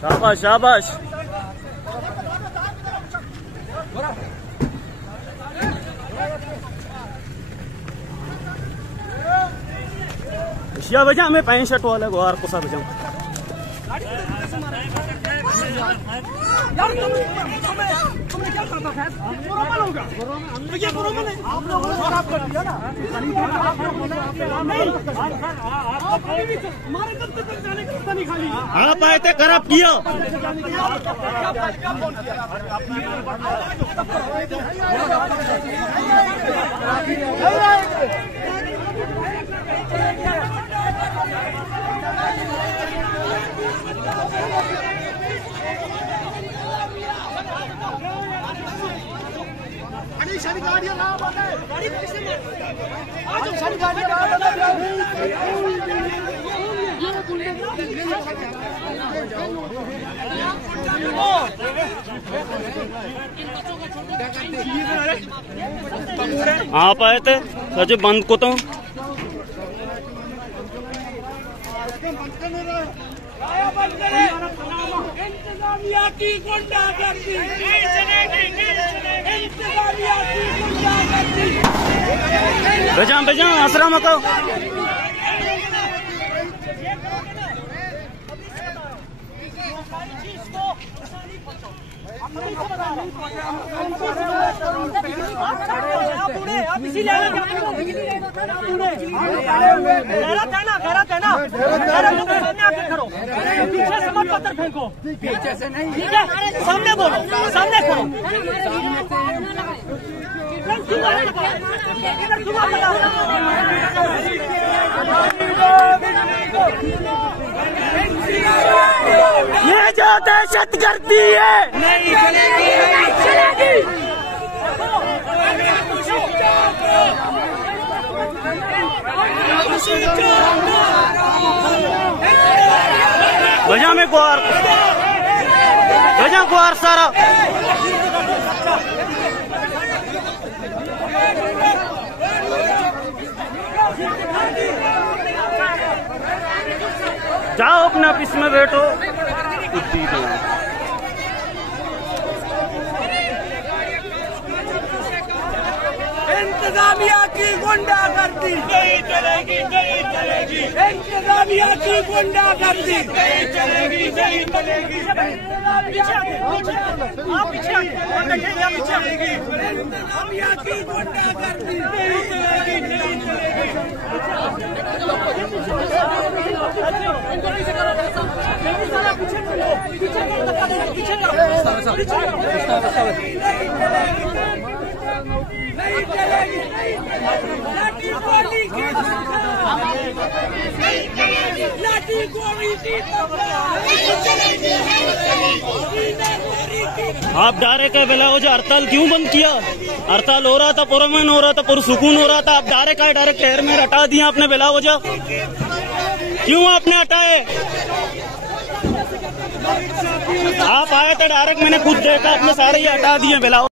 शाबाश शाबाश। या बजा मैं 65 वाला गुआर को सब बजाऊं। तुमने क्या करता था? रोमन होगा। तो ये रोमन है। आप लोगों ने खराब कर दिया ना। हमारे दफ्तर तक जाने का रास्ता नहीं खाली। आप आए थे खराब किया। सारी गाड़ियां ना बने, गाड़ी किसे मार? आज सारी गाड़ियां ना बने। आप आए थे सच बंद को तो इंतजामिया की गुंडागर्दी नहीं चलेगी, इंतजामिया की गुंडागर्दी। बजा बजा आसरा मकाओ। आप इसी लेना पीछे से मत पत्थर फेंको, पीछे से नहीं, ठीक है? सामने बोलो, सामने करो। ये जो दहशत गर्दी है नहीं चलेगी, नहीं चलेगी। बजा में गुआर, बजा गुआर सारा। जाओ अपने ऑफिस में बैठो। इंतजामिया की गुंडागर्दी नहीं चलेगी, नहीं चलेगी। इंतजामिया की गुंडागर्दी नहीं चलेगी, नहीं चलेगी। आप पीछे आइए। इंतजामिया की गुंडागर्दी नहीं चलेगी, नहीं चलेगी। नहीं चलेगी, लाठी गोली की लाठी गोली की। आप डायरेक्ट बेलावज हड़ताल क्यों बंद किया? हड़ताल हो रहा था, पुरअमन हो रहा था, पुरसुकून हो रहा था। आप डायरेक्ट आए, डायरेक्ट शहर में हटा दिया आपने बेलावजा। क्यों आपने हटाए? आप आए थे डायरेक्ट, मैंने खुद देखा, आपने सारे ही हटा दिए बेलावज।